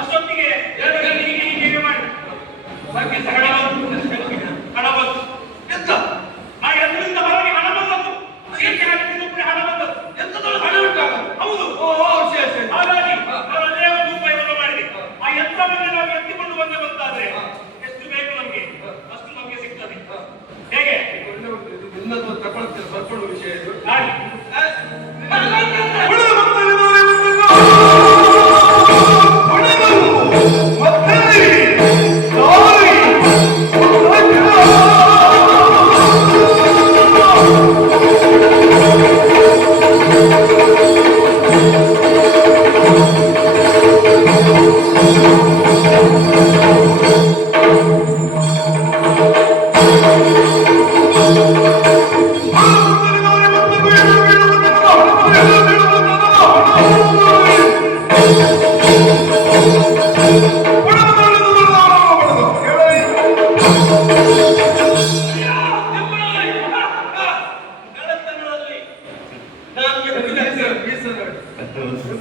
ಅಷ್ಟೊತ್ತಿಗೆ ಮಾಡಿ ಹಣ ಬಂತು. ಎಂತ ಆ ಎದುರಿಂದ ಹೊರಗೆ ಹಣ ಬಂದದ್ದು, ಹಣ ಬಂದದ್ದು ಎಂತದೊಳಗೆ ಹಣ ಉಂಟಾಗ. ಹೌದು. ಹಾಗಾಗಿ ಅವರಲ್ಲೇ ಒಂದು ಉಪಾಯವನ್ನು ಮಾಡಿದೆ. ಆ ಯಂತ್ರವನ್ನು ನಾವು ಎತ್ತಿಕೊಂಡು ಬಂದಾದ್ರೆ ಎಷ್ಟು ಬೇಕು ನಮ್ಗೆ ಅಷ್ಟು ನಮ್ಗೆ ಸಿಗ್ತದೆ. ಹೇಗೆ ತಗೊಳ್ತೇವೆ ಬರ್ಕೊಳ್ಳುವ ವಿಷಯ ಇದು. ಹಾಗೆ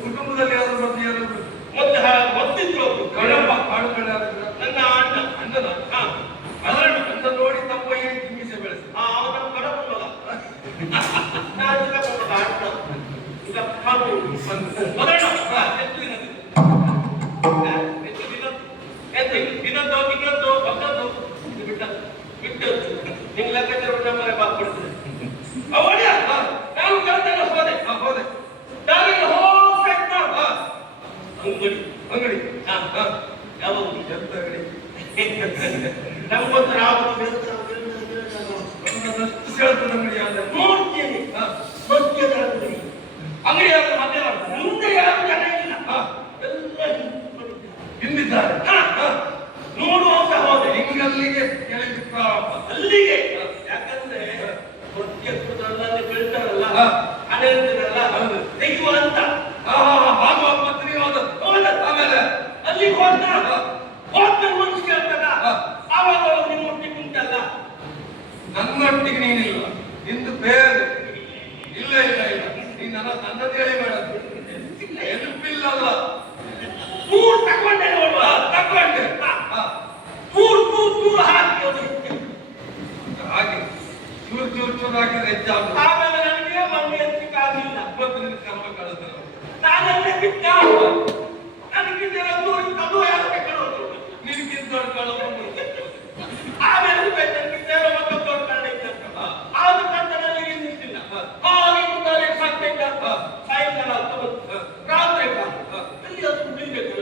ಕುಟುಂಬದಲ್ಲಿ ಗೊತ್ತಿದ್ರು ನನ್ನ ಅಣ್ಣನ ಅಣ್ಣ ನೋಡಿ ತಮ್ಮ ಮೀಸೆ ಬೆಳೆಸಿ ಅವನ ಕಡಕೊಂಡ ಬಿಟ್ಟು ನಿಂಗೆ ಲೆಕ್ಕಾಚಾರ ನಮ್ಮನೆ ಬಾಕ್ಬಿಡ್ತದೆ. ನಾನು ಕರೆತಲ್ಲ ಹೋದೆ ಅಂಗಡಿ ಯಾವ ಅಂಗಡಿ ನಮ್ಗೊಂಥರ ನೋಡ್ತೀನಿ ಅಂಗಡಿ ಆದ್ರೆ ಮತ್ತೆ ಮುಂದೆ ಯಾರು ಜನ ಇಲ್ಲ, ಎಲ್ಲ ಹಿಂದಿದ್ದಾರೆ. ನೋಡುವಂತ ಹೋದೆ ಹಿಂಗಲ್ಲಿಗೆ ಅಲ್ಲಿಗೆ. ಯಾಕಂದ್ರೆ ಬೆಳಿತಾರಲ್ಲ ಹಣೆ ಇರ್ತೀರಲ್ಲ ತೆಗೆಯುವ ಅಂತ ಆಮೇಲೆ ಅಲ್ಲಿ ಹೋದ ಮನುಷ್ಯ ಕೇಳ್ತಾರ. ಆವಾಗ ನಿಮ್ಮೊಟ್ಟಿಗೆ ಉಂಟಲ್ಲ, ನನ್ನೊಟ್ಟಿಗೆ ನೀನಿಲ್ಲ, ನಿಂದು ಬೇರೆ. ಇಲ್ಲ ಇಲ್ಲ ಇಲ್ಲ, ನೀನು ನನ್ನದು ಹೇಳಿ ಬೇಡ. ನೆನಪಿಲ್ಲಲ್ಲ, ಪೂರ್ ತಗೊಂಡೆ ನೋಡುವ, ತಗೊಂಡೆ ಪೂರ್ ಹಾಕಿ ಹಾಗೆ ಚೂರು ಹಾಕಿದ್ರೆ ಹೆಚ್ಚಾಗ. ಆಮೇಲೆ ನನಗೆ ಮಣ್ಣು ಎತ್ತಿಗೆ ಆಗಲಿಲ್ಲ. ಕ್ರಮ ಕಳೆದ ನಾನಲ್ಲೇ ಬಿಟ್ಟ. ನನಗಿಂತ ಯಾರು ನಿನಗಿಂತ